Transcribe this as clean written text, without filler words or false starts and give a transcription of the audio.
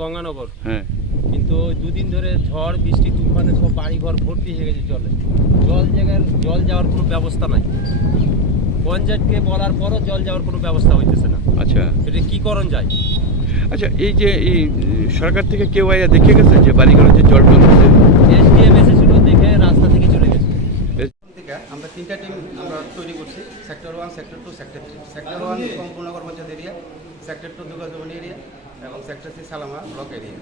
গঙ্গানগর। হ্যাঁ, কিন্তু ওই দুদিন ধরে ঝড় বৃষ্টি তুফানে সব বাড়িঘর ভর্তি হয়ে গেছে জলে। জল যাওয়ার কোনো ব্যবস্থা নাই। পঞ্চায়েতকে বলার পরও জল যাওয়ার কোনো ব্যবস্থা হইতেছে না। আচ্ছা এটা কি করণ যায়? আচ্ছা, এই যে এই সরকার থেকে কেউ আইয়া দেখে গেছে যে বাড়িঘরে যে জল ঢুকছে? এসডিএম এসেছিল, দেখে রাস্তা থেকে চলে গেছে। আমরা 3টা টিম আমরা তৈরি করছি, sector 1, sector 2, sector 3। Sector 1 কম্পনগর panchayat area, sector 2 দুর্গাজীবনী area এবং সেক্টর 3 সালামা ব্লক এরিয়া।